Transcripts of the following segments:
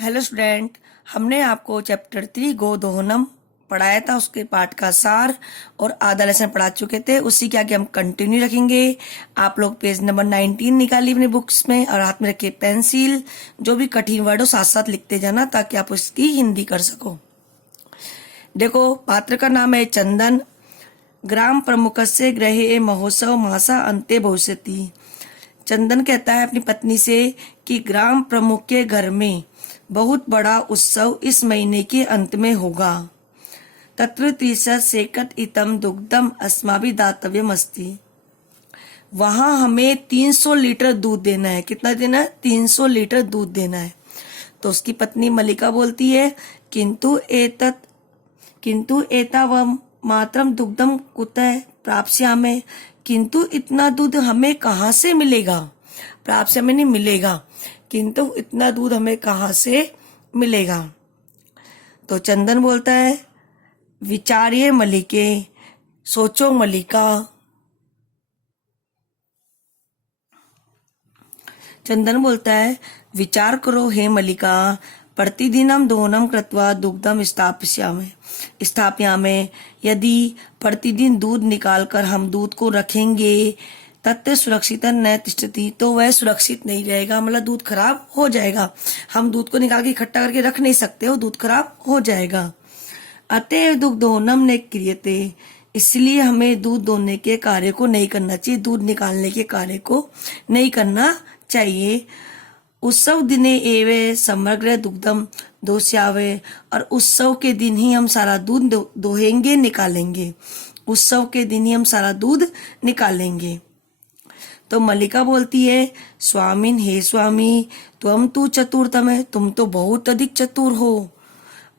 Hello student, हमने आपको chapter 3 गोदोहनम पढ़ाया था। उसके पाठ का सार और आधा लेसन पढ़ा चुके थे। उसी के आगे हम कंटिन्यू रखेंगे। आप लोग पेज नंबर 19 निकालिए अपने बुक्स में और हाथ में रखिए पेंसिल। जो भी कठिन वर्ड हो साथ साथ लिखते जाना ताकि आप उसकी हिंदी कर सको। देखो, पात्र का नाम है चंदन। ग्राम प्रमुखस्य गृहे महोत्सव मासा अंते भविष्यति। चंदन कहता है अपनी पत्नी से कि ग्राम प्रमुख के घर में बहुत बड़ा उत्सव इस महीने के अंत में होगा। तत्र 30 इतम दुग्धम अस्माभि दातव्यम अस्ति। वहां हमें 300 लीटर दूध देना है। कितना देना है? 300 लीटर दूध देना है। तो उसकी पत्नी मल्लिका बोलती है किंतु एतावम मात्रम दुग्धम कुतः प्राप्स्यामि। किंतु इतना दूध हमें कहाँ से मिलेगा? प्राप्स्यामि नहीं मिलेगा, किंतु इतना दूध हमें कहाँ से मिलेगा? तो चंदन बोलता है विचारिये मल्लिके, सोचो मल्लिका। चंदन बोलता है विचार करो हे मल्लिका, प्रतिदिनम दोहनम कृत्वा दुग्धम स्थापयामि। यदि प्रतिदिन दूध निकालकर हम दूध को रखेंगे तत् सुरक्षित न तिष्ठति, तो वह सुरक्षित नहीं रहेगा, मतलब दूध खराब हो जाएगा। हम दूध को निकाल के इकट्ठा करके रख नहीं सकते, वो दूध खराब हो जाएगा। अतएव दुग्धोहनम न क्रियते, इसलिए हमें दूध दोहने के कार्य को नहीं करना चाहिए, दूध निकालने के कार्य को नहीं करना चाहिए। उत्सव दिने एवे समग्र दुग्धम दोष्यावे, और उत्सव के दिन ही हम सारा दूध दोहेंगे, निकालेंगे। उत्सव के दिन ही हम सारा दूध निकालेंगे। तो मल्लिका बोलती है स्वामिन, हे स्वामी, तुम तो चतुरतम है, तुम तो बहुत अधिक चतुर हो।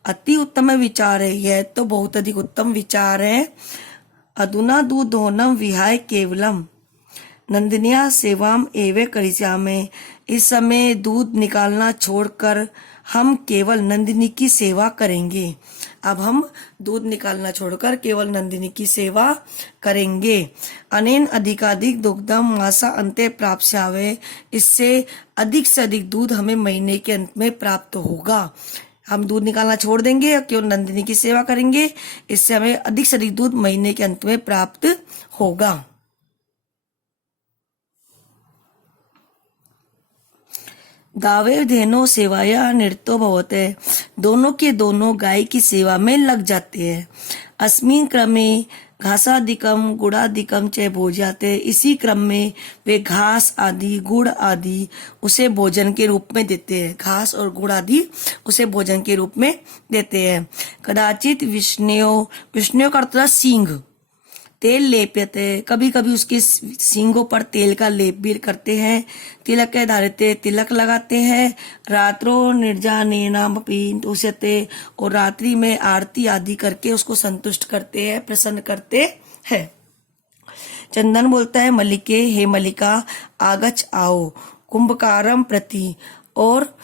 अति उत्तम विचार है, यह तो बहुत अधिक उत्तम विचार है। अधुना दूधोहनम विहाय केवलम नंदिनिया सेवाम एवे करिष्यामि। इस समय दूध निकालना छोड़कर हम केवल नंदिनी की सेवा करेंगे। अब हम दूध निकालना छोड़कर केवल नंदिनी की सेवा करेंगे। अनेन अधिकाधिक दुग्धम मासा अंते प्राप्स्यावे, इससे अधिक से अधिक दूध हमें महीने के अंत में प्राप्त होगा। हम दूध निकालना छोड़ देंगे और केवल नंदिनी की सेवा करेंगे, इससे हमें अधिक से अधिक दूध महीने के अंत में प्राप्त होगा। गावे धेनो सेवाया निरतो भवते, दोनों के दोनों गाय की सेवा में लग जाते हैं। अस्मिन क्रमे घासादिकम गुड़ादिकम च भोज्याते, इसी क्रम में वे घास आदि गुड़ आदि उसे भोजन के रूप में देते हैं। घास और गुड़ आदि उसे भोजन के रूप में देते हैं। कदाचित विष्णु का अर्थ सींग, तेल लेप्यते, कभी कभी उसके सींगों पर तेल का लेप भी करते हैं। तिलक के धारिते, तिलक लगाते हैं। रात्रो निर्जनेनामपि तुष्यते, और रात्रि में आरती आदि करके उसको संतुष्ट करते हैं, प्रसन्न करते हैं। चंदन बोलता है मल्लिके, हे मल्लिका, आगच आओ कुंभकारम प्रति, और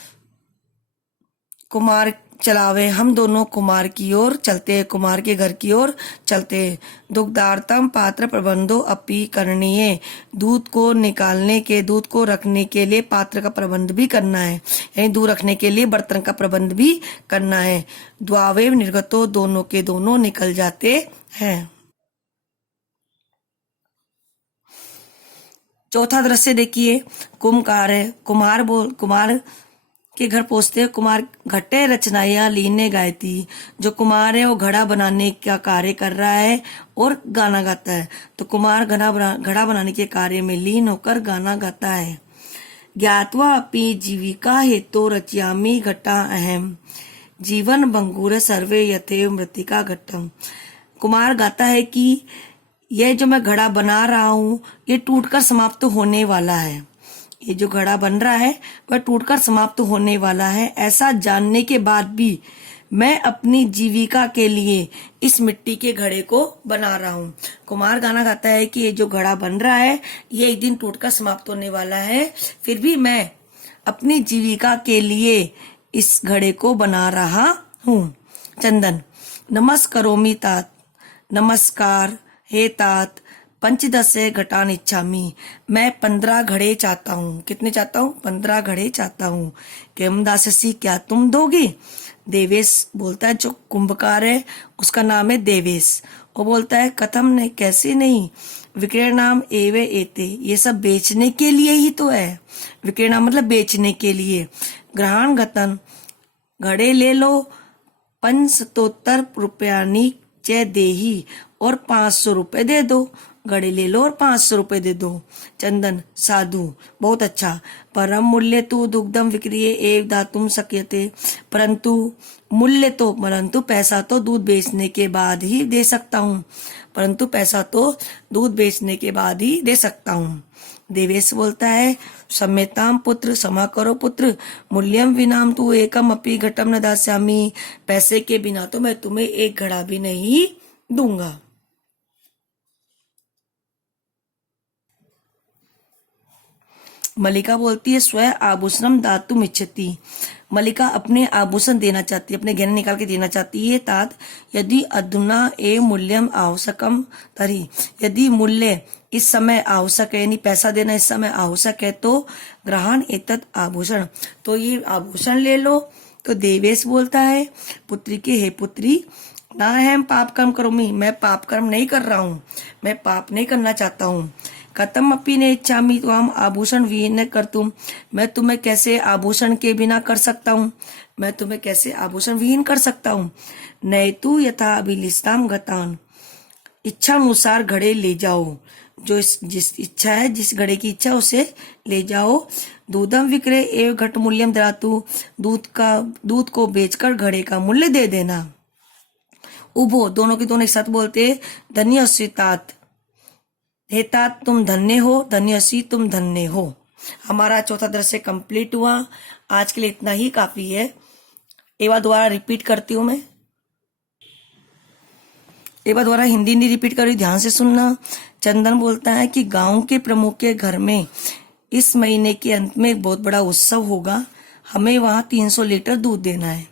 कुमार चलावे, हम दोनों कुमार की ओर चलते हैं, कुमार के घर की ओर चलते हैं। दुग्धार्थम पात्र प्रबंधो अपि करणीय, दूध को निकालने के, दूध को रखने के लिए पात्र का प्रबंध भी करना है, यानी दूध रखने के लिए बर्तन का प्रबंध भी करना है। द्वावेव निर्गतो, दोनों के दोनों निकल जाते हैं। चौथा दृश्य देखिए, कुम्भकार है। कुमार के घर पहुंचते हैं। कुमार घटे रचनाया लीने गायती, जो कुमार है वो घड़ा बनाने का कार्य कर रहा है और गाना गाता है। तो कुमार घड़ा बनाने के कार्य में लीन होकर गाना गाता है। ज्ञात्वा अपि जीविका हेतु रचयामि घटा अहम, जीवन भंगुर सर्वे यथेव मृतिका घटम। कुमार गाता है कि यह जो मैं घड़ा बना रहा हूँ ये टूटकर समाप्त होने वाला है। ये जो घड़ा बन रहा है वह टूटकर समाप्त होने वाला है। ऐसा जानने के बाद भी मैं अपनी जीविका के लिए इस मिट्टी के घड़े को बना रहा हूँ। कुमार गाना गाता है कि ये जो घड़ा बन रहा है ये एक दिन टूटकर समाप्त होने वाला है, फिर भी मैं अपनी जीविका के लिए इस घड़े को बना रहा हूँ। चंदन, नमस्करोमि तात, नमस्कार हे तात, पंचदश घटान इच्छामि, मैं 15 घड़े चाहता हूँ। कितने चाहता हूँ? 15 घड़े चाहता हूँ। किम दास्यसि, क्या तुम दोगे? देवेश बोलता है, जो कुंभकार है उसका नाम है देवेश। वो बोलता है कथम नहीं, कैसे नहीं, विक्रय नाम एवे एते, ये सब बेचने के लिए ही तो है। विक्रय नाम मतलब बेचने के लिए। ग्रहण गतन, घड़े ले लो, 570 रुपयानी चे देही, और 500 रुपए दे दो। घड़े ले लो और 500 रुपए दे दो। चंदन, साधु, बहुत अच्छा। परम मूल्य तो दुग्धम विक्रिय एव दातुम शक्यते, परंतु पैसा तो दूध बेचने के बाद ही दे सकता हूँ। परंतु पैसा तो दूध बेचने के बाद ही दे सकता हूँ। देवेश बोलता है, सम्यताम पुत्र, क्षमा करो पुत्र, मूल्यम विनाम तू एकम अपि घटम न दास्यामि, पैसे के बिना तो मैं तुम्हें एक घड़ा भी नहीं दूंगा। मलिका बोलती है, स्वयं आभूषणम दातुम इच्छति, मलिका अपने आभूषण देना चाहती है, अपने गहने निकाल के देना चाहती है। तात यदि अधुना ए मूल्यम आवश्यकम तरी, यदि मूल्य इस समय आवश्यक है, यानी पैसा देना इस समय आवश्यक है, तो ग्रहण एतत् आभूषण, तो ये आभूषण ले लो। तो देवेश बोलता है पुत्री के, हे पुत्री, ना हम पाप कर्म करोमी, मैं पाप कर्म नहीं कर रहा हूँ, मैं पाप नहीं करना चाहता हूँ। कथम अपी ने इच्छामि त्वाम आभूषण विहीन कर तुम, मैं तुम्हें कैसे आभूषण के बिना कर सकता हूँ, मैं तुम्हें कैसे आभूषण विहीन कर सकता हूँ। नैतु यथा अभिलिस्ताम गतान, इच्छा अनुसार घड़े ले जाओ, जो जिस इच्छा है, जिस घड़े की इच्छा उसे ले जाओ। दूधम विक्रय एवं घट मूल्यम दरातु, दूध को बेचकर घड़े का मूल्य दे देना। उभो, दोनों के दोनों एक साथ बोलते, धन्य अस्वितात, हे तात तुम धन्य हो, धन्यसी तुम धन्य हो। हमारा चौथा दृश्य कंप्लीट हुआ। आज के लिए इतना ही काफी है। एक बार दोबारा रिपीट करती हूँ मैं, एक बार दोबारा हिंदी नहीं रिपीट कर रही, ध्यान से सुनना। चंदन बोलता है कि गांव के प्रमुख के घर में इस महीने के अंत में एक बहुत बड़ा उत्सव होगा, हमें वहां 300 लीटर दूध देना है।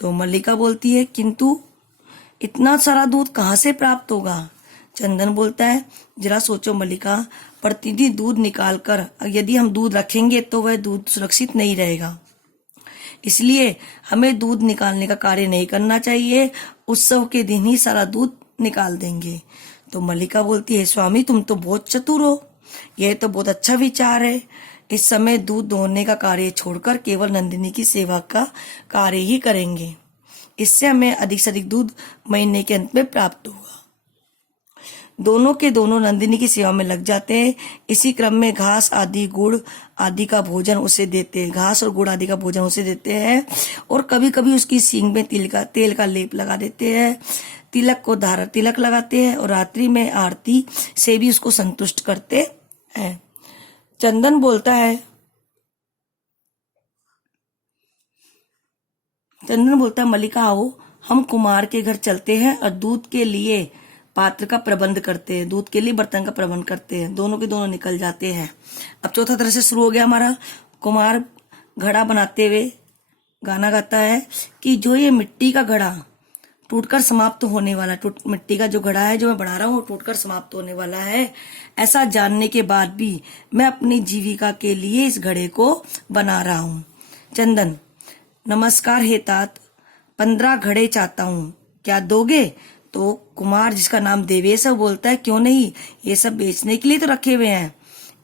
तो मल्लिका बोलती है, किंतु इतना सारा दूध कहाँ से प्राप्त होगा? चंदन बोलता है, जरा सोचो मल्लिका, प्रतिदिन दूध निकालकर यदि हम दूध रखेंगे तो वह दूध सुरक्षित नहीं रहेगा, इसलिए हमें दूध निकालने का कार्य नहीं करना चाहिए, उत्सव के दिन ही सारा दूध निकाल देंगे। तो मल्लिका बोलती है, स्वामी तुम तो बहुत चतुर हो, यह तो बहुत अच्छा विचार है। इस समय दूध दोहने का कार्य छोड़कर केवल नंदिनी की सेवा का कार्य ही करेंगे, इससे हमें अधिक से अधिक दूध महीने के अंत में प्राप्त होगा। दोनों के दोनों नंदिनी की सेवा में लग जाते हैं। इसी क्रम में घास आदि गुड़ आदि का भोजन उसे देते हैं, घास और गुड़ आदि का भोजन उसे देते हैं, और कभी कभी उसकी सींग में तेल का लेप लगा देते हैं, तिलक लगाते हैं, और रात्रि में आरती से भी उसको संतुष्ट करते हैं। चंदन बोलता है, मल्लिका आओ, हम कुमार के घर चलते हैं और दूध के लिए पात्र का प्रबंध करते हैं, दूध के लिए बर्तन का प्रबंध करते हैं। दोनों के दोनों निकल जाते हैं। अब चौथा दृश्य शुरू हो गया हमारा। कुमार घड़ा बनाते हुए गाना गाता है कि जो ये मिट्टी का घड़ा टूटकर समाप्त होने वाला, मिट्टी का जो घड़ा है जो मैं बना रहा हूँ वो टूटकर समाप्त होने वाला है, ऐसा जानने के बाद भी मैं अपनी जीविका के लिए इस घड़े को बना रहा हूँ। चंदन, नमस्कार हे तात, 15 घड़े चाहता हूँ, क्या दोगे? तो कुमार जिसका नाम देवेश है बोलता है, क्यों नहीं, ये सब बेचने के लिए तो रखे हुए हैं,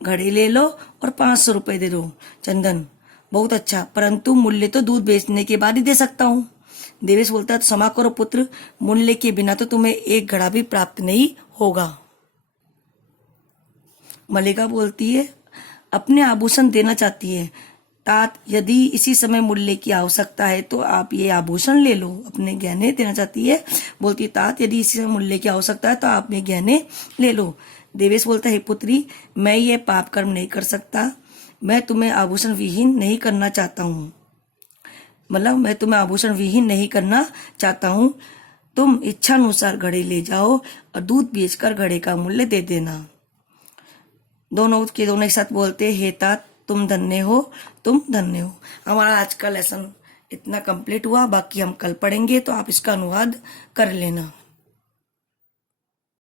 घड़े ले लो और 500 रुपए दे दो। चंदन, बहुत अच्छा, परंतु मूल्य तो दूध बेचने के बाद ही दे सकता हूँ। देवेश बोलता है, तो क्षमा करो पुत्र, मूल्य के बिना तो तुम्हें एक घड़ा भी प्राप्त नहीं होगा। मल्लिका बोलती है, अपने आभूषण देना चाहती है। तात, यदि इसी समय मूल्य की आवश्यकता है तो आप ये आभूषण ले लो, अपने गहने देना चाहती है। बोलती, तात यदि इसी समय मूल्य की आवश्यकता है तो आप ये गहने ले लो। देवेश बोलता है, पुत्री, मैं ये पाप कर्म नहीं कर सकता, मैं तुम्हें आभूषण विहीन नहीं करना चाहता हूँ, मतलब मैं तुम्हें आभूषण विहीन नहीं करना चाहता हूँ। तुम इच्छा अनुसार घड़े ले जाओ और दूध बेचकर घड़े का मूल्य दे देना। दोनों के दोनों एक साथ बोलते, हे तात तुम धन्य हो, तुम धन्य हो। हमारा आज का लेसन इतना कंप्लीट हुआ, बाकी हम कल पढ़ेंगे, तो आप इसका अनुवाद कर लेना।